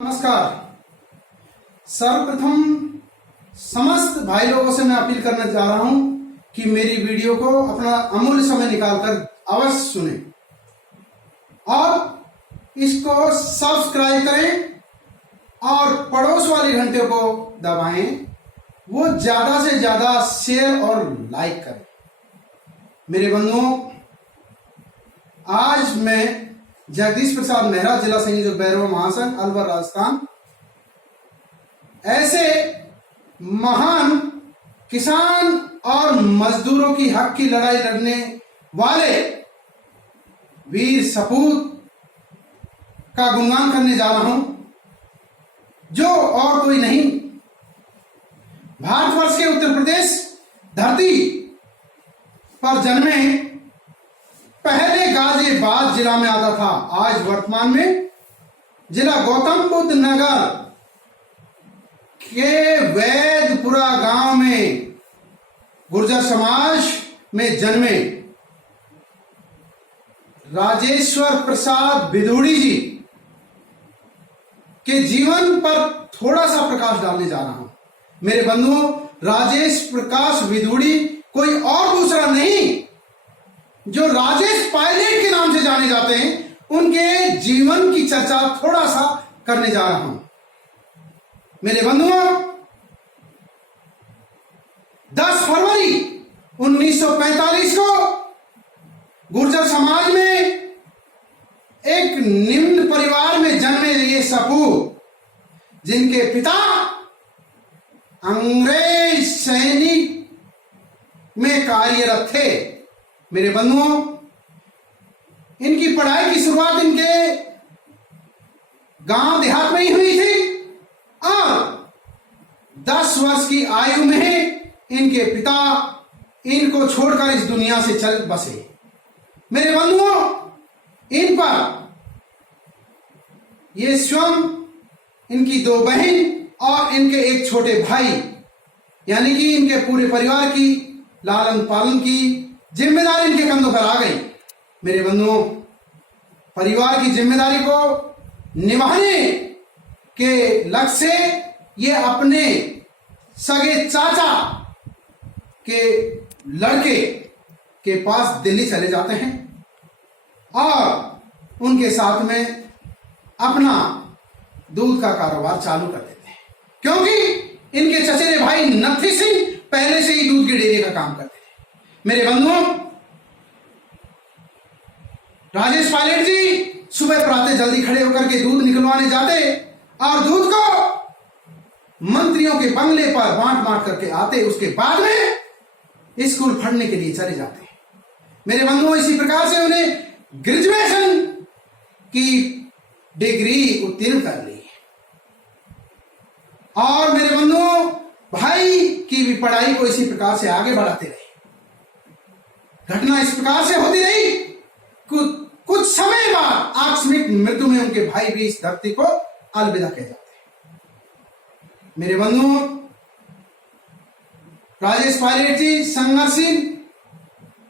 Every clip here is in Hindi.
नमस्कार। सर्वप्रथम समस्त भाई लोगों से मैं अपील करना चाह रहा हूं कि मेरी वीडियो को अपना अमूल्य समय निकालकर अवश्य सुने और इसको सब्सक्राइब करें और पड़ोस वाली घंटे को दबाएं, वो ज्यादा से ज्यादा शेयर और लाइक करें। मेरे बंधुओं, आज मैं जगदीश प्रसाद मेहरा, जिला संयोजक भैरव महासंघ, अलवर, राजस्थान, ऐसे महान किसान और मजदूरों की हक की लड़ाई लड़ने वाले वीर सपूत का गुणगान करने जा रहा हूं, जो और कोई नहीं, भारतवर्ष के उत्तर प्रदेश धरती पर जन्मे, पहले गाजियाबाद जिला में आता था, आज वर्तमान में जिला गौतम बुद्ध नगर के वैदपुरा गांव में गुर्जर समाज में जन्मे राजेश्वर प्रसाद बिधूड़ी जी के जीवन पर थोड़ा सा प्रकाश डालने जा रहा हूं। मेरे बंधुओं, राजेश प्रकाश बिधूड़ी कोई और दूसरा नहीं, जो राजेश पायलट के नाम से जाने जाते हैं, उनके जीवन की चर्चा थोड़ा सा करने जा रहा हूं। मेरे बंधुओं, 10 फरवरी 1945 को गुर्जर समाज में एक निम्न परिवार में जन्मे ये सपूत, जिनके पिता अंग्रेज सैनिक में कार्यरत थे। मेरे बंधुओं, इनकी पढ़ाई की शुरुआत इनके गांव देहात में ही हुई थी और 10 वर्ष की आयु में इनके पिता इनको छोड़कर इस दुनिया से चल बसे। मेरे बंधुओं, इन पर ये स्वयं, इनकी 2 बहन और इनके एक छोटे भाई, यानी कि इनके पूरे परिवार की लालन पालन की जिम्मेदारी इनके कंधों पर आ गई। मेरे बंधुओं, परिवार की जिम्मेदारी को निभाने के लक्ष्य से ये अपने सगे चाचा के लड़के के पास दिल्ली चले जाते हैं और उनके साथ में अपना दूध का कारोबार चालू कर देते हैं, क्योंकि इनके चचेरे भाई नथी सिंह पहले से ही दूध की डेयरी का काम करते थे। मेरे बंधुओं, राजेश पायलट जी सुबह प्रातः जल्दी खड़े होकर के दूध निकलवाने जाते और दूध को मंत्रियों के बंगले पर बांट बांट करके आते, उसके बाद में स्कूल पढ़ने के लिए चले जाते। मेरे बंधुओं, इसी प्रकार से उन्हें ग्रेजुएशन की डिग्री उत्तीर्ण कर ली और मेरे बंधुओं, भाई की भी पढ़ाई को इसी प्रकार से आगे बढ़ाते रहे। घटना इस प्रकार से होती रही, कुछ समय बाद आकस्मिक मृत्यु में उनके भाई भी इस धरती को अलविदा कह जाते हैं। मेरे बंधुओं, राजेश पायलट जी संघर्षशील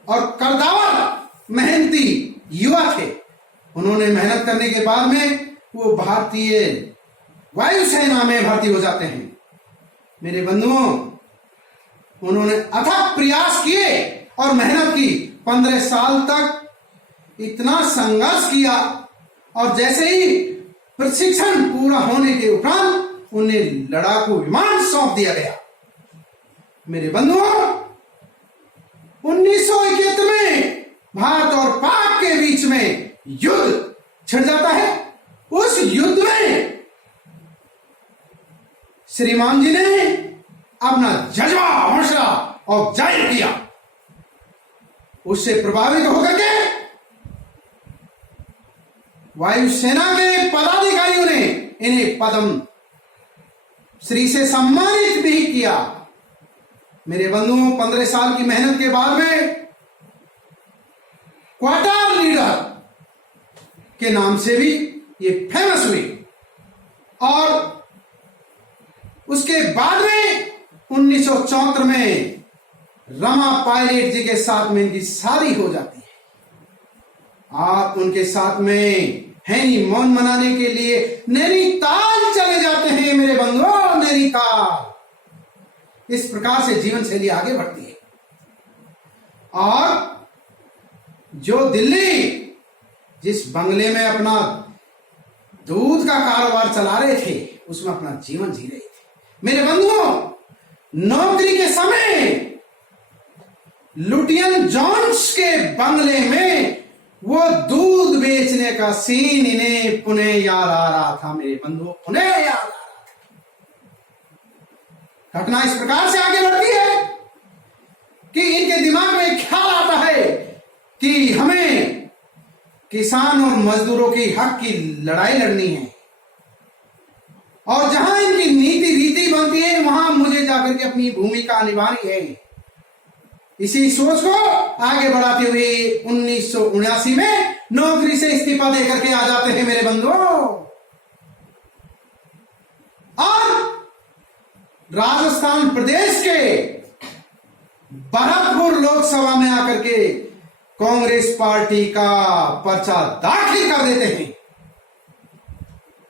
और करदावर मेहनती युवा थे। उन्होंने मेहनत करने के बाद में वो भारतीय वायुसेना में भर्ती हो जाते हैं। मेरे बंधुओं, उन्होंने अथक प्रयास किए और मेहनत की। 15 साल तक इतना संघर्ष किया और जैसे ही प्रशिक्षण पूरा होने के उपरांत उन्हें लड़ाकू विमान सौंप दिया गया। मेरे बंधुओं, 1971 में भारत और पाक के बीच में युद्ध छिड़ जाता है। उस युद्ध में श्रीमान जी ने अपना जज्बा, हौसला और जाहिर किया। उससे प्रभावित होकर के वायुसेना के पदाधिकारियों ने इन्हें पद्म श्री से सम्मानित भी किया। मेरे बंधुओं, 15 साल की मेहनत के बाद में क्वार्टर लीडर के नाम से भी ये फेमस हुई और उसके बाद में 1974 में रमा पायलट जी के साथ में इनकी शादी हो जाती है और उनके साथ में हनीमून मनाने के लिए नैनीताल चले जाते हैं मेरे बंधुओं, नैनीताल। इस प्रकार से जीवन शैली आगे बढ़ती है। और जो दिल्ली जिस बंगले में अपना दूध का कारोबार चला रहे थे, उसमें अपना जीवन जी रहे थे मेरे बंधुओं, नौकरी के समय लुटियन जॉन्स के बंगले में वो दूध बेचने का सीन इन्हें पुनः याद आ रहा था मेरे बंधुओं, पुनः याद आ रहा था। घटना इस प्रकार से आगे बढ़ती है कि इनके दिमाग में ख्याल आता है कि हमें किसान और मजदूरों की हक की लड़ाई लड़नी है, और जहां इनकी नीति रीति बनती है वहां मुझे जाकर के अपनी भूमिका निभानी है। इसी सोच को आगे बढ़ाते हुए 1979 में नौकरी से इस्तीफा देकर के आ जाते हैं मेरे बंधुओं, और राजस्थान प्रदेश के भरतपुर लोकसभा में आकर के कांग्रेस पार्टी का पर्चा दाखिल कर देते हैं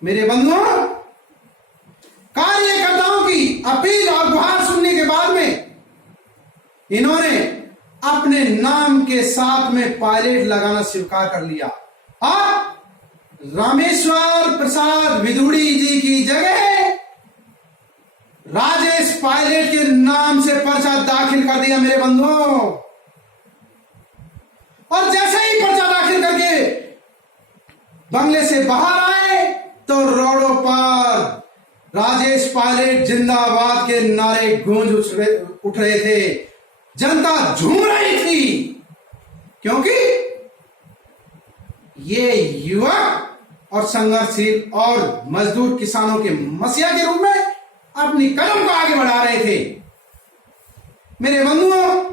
मेरे बंधुओं। कार्यकर्ताओं की अपील और गुहार सुनने के बाद में इन्होंने अपने नाम के साथ में पायलट लगाना स्वीकार कर लिया, और रामेश्वर प्रसाद विदुड़ी जी की जगह राजेश पायलट के नाम से पर्चा दाखिल कर दिया मेरे बंधुओं। और जैसे ही पर्चा दाखिल करके बंगले से बाहर आए तो रोडों पर राजेश पायलट जिंदाबाद के नारे गूंज उठ रहे थे, जनता झूम रही थी, क्योंकि ये युवक और संघर्षशील और मजदूर किसानों के मसीहा के रूप में अपनी कदम को आगे बढ़ा रहे थे मेरे बंधुओं।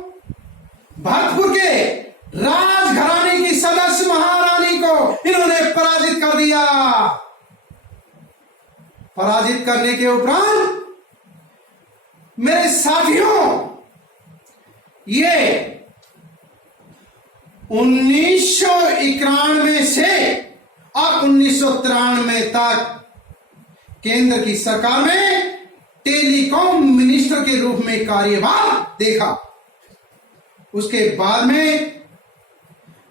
भरतपुर के राजघराने की सदस्य महारानी को इन्होंने पराजित कर दिया। पराजित करने के उपरांत मेरे साथियों, ये 1991 से और 1993 तक केंद्र की सरकार में टेलीकॉम मिनिस्टर के रूप में कार्यभार देखा। उसके बाद में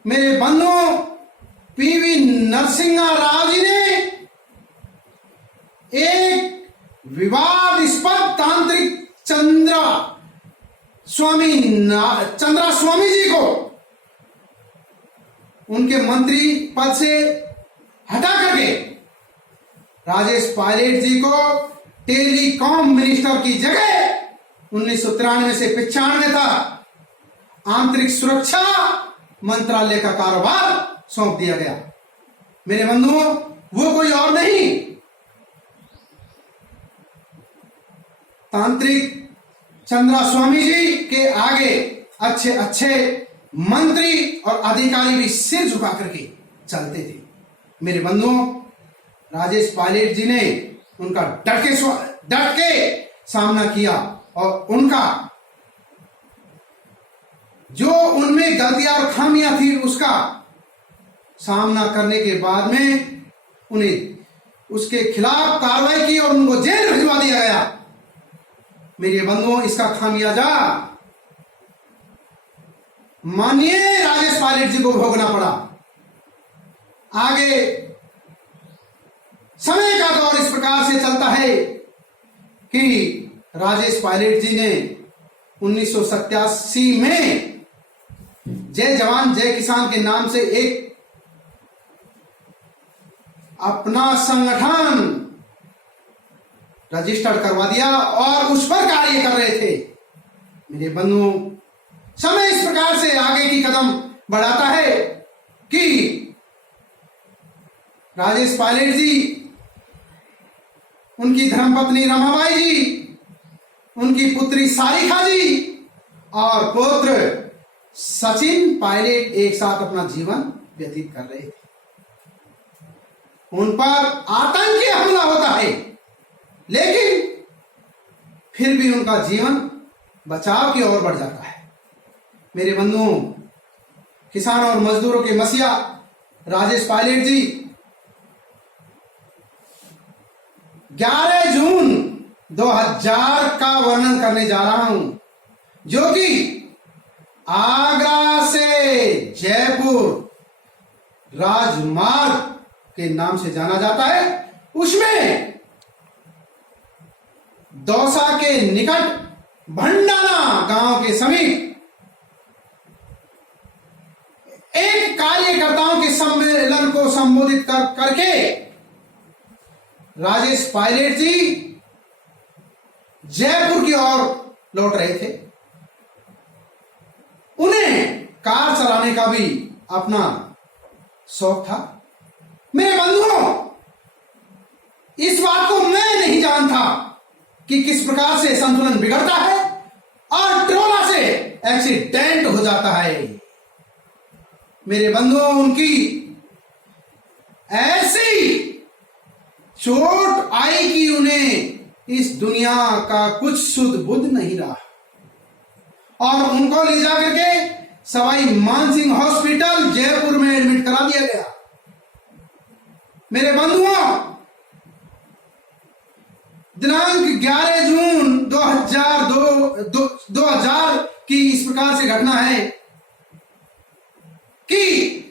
मेरे बंधुओं पीवी नरसिम्हा राव जी ने एक विवादास्पद तांत्रिक चंद्रा स्वामी जी को उनके मंत्री पद से हटा करके राजेश पायलट जी को टेलीकॉम मिनिस्टर की जगह 1993 से 95 तक आंतरिक सुरक्षा मंत्रालय का कारोबार सौंप दिया गया मेरे बंधुओं। वो कोई और नहीं, तांत्रिक चंद्रा स्वामी जी के आगे अच्छे अच्छे मंत्री और अधिकारी भी सिर झुका करके चलते थे मेरे बंधुओं। राजेश पायलट जी ने उनका डट के सामना किया, और उनका जो उनमें गलतियां और खामियां थी उसका सामना करने के बाद में उन्हें उसके खिलाफ कार्रवाई की और उनको जेल भिजवा दिया गया मेरे बंधुओं। इसका खामियाजा माननीय राजेश पायलट जी को भोगना पड़ा। आगे समय का दौर इस प्रकार से चलता है कि राजेश पायलट जी ने 1987 में जय जवान जय किसान के नाम से एक अपना संगठन रजिस्टर्ड करवा दिया और उस पर कार्य कर रहे थे मेरे बंधुओं। समय इस प्रकार से आगे की कदम बढ़ाता है कि राजेश पायलट जी, उनकी धर्मपत्नी रमाबाई जी, उनकी पुत्री सारिका जी और पुत्र सचिन पायलट एक साथ अपना जीवन व्यतीत कर रहे थे। उन पर आतंकी हमला होता है, लेकिन फिर भी उनका जीवन बचाव की ओर बढ़ जाता है मेरे बंधुओं। किसान और मजदूरों के मसीहा राजेश पायलट जी 11 जून 2000 का वर्णन करने जा रहा हूं, जो कि आगरा से जयपुर राजमार्ग के नाम से जाना जाता है। उसमें दौसा के निकट भंडाना गांव के समीप एक कार्यकर्ताओं के सम्मेलन को संबोधित करके राजेश पायलट जी जयपुर की ओर लौट रहे थे। उन्हें कार चलाने का भी अपना शौक था। मेरे बंधुओं, इस बात को मैं नहीं जानता कि किस प्रकार से संतुलन बिगड़ता है और ट्रोला से एक्सीडेंट हो जाता है। मेरे बंधुओं, उनकी ऐसी चोट आई कि उन्हें इस दुनिया का कुछ सुध बुध नहीं रहा और उनको ले जाकर के सवाई मानसिंह हॉस्पिटल जयपुर में एडमिट करा दिया गया। मेरे बंधुओं, दिनांक 11 जून 2000 की इस प्रकार से घटना है कि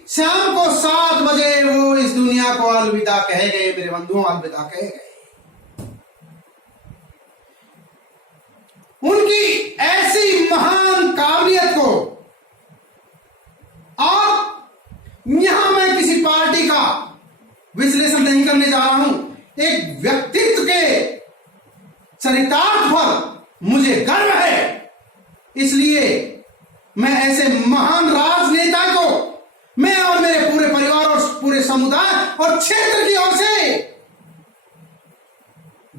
शाम को 7 बजे वो इस दुनिया को अलविदा कहे गए। मेरे बंधुओं, अलविदा कहे गए। उनकी ऐसी महान काबिलियत को, और यहां मैं किसी पार्टी का विश्लेषण नहीं करने जा रहा हूं, एक व्यक्तित्व के चरितार्थ पर मुझे गर्व है। इसलिए मैं ऐसे महान राजनेता को मैं और मेरे पूरे परिवार और पूरे समुदाय और क्षेत्र की ओर से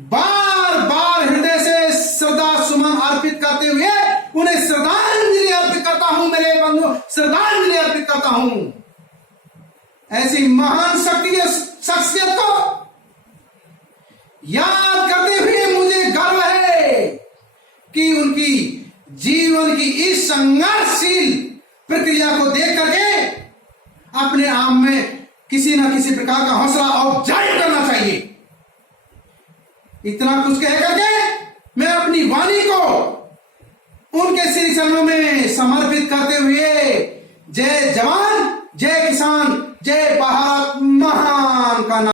बार बार हृदय से श्रद्धा सुमन अर्पित करते हुए उन्हें श्रद्धांजलि अर्पित करता हूं। मेरे बंधु, श्रद्धांजलि अर्पित करता हूं। ऐसी महान शख्सियत को याद करते हुए मुझे गर्व है कि उनकी जीवन की इस संघर्षशील प्रक्रिया को देख करके अपने आप में किसी न किसी प्रकार का हौसला अफजाई करना चाहिए। इतना कुछ कह करके मैं अपनी वाणी को उनके श्री चरणों में समर्पित करते हुए जय जवान, जय किसान, जय भारत महान का नाम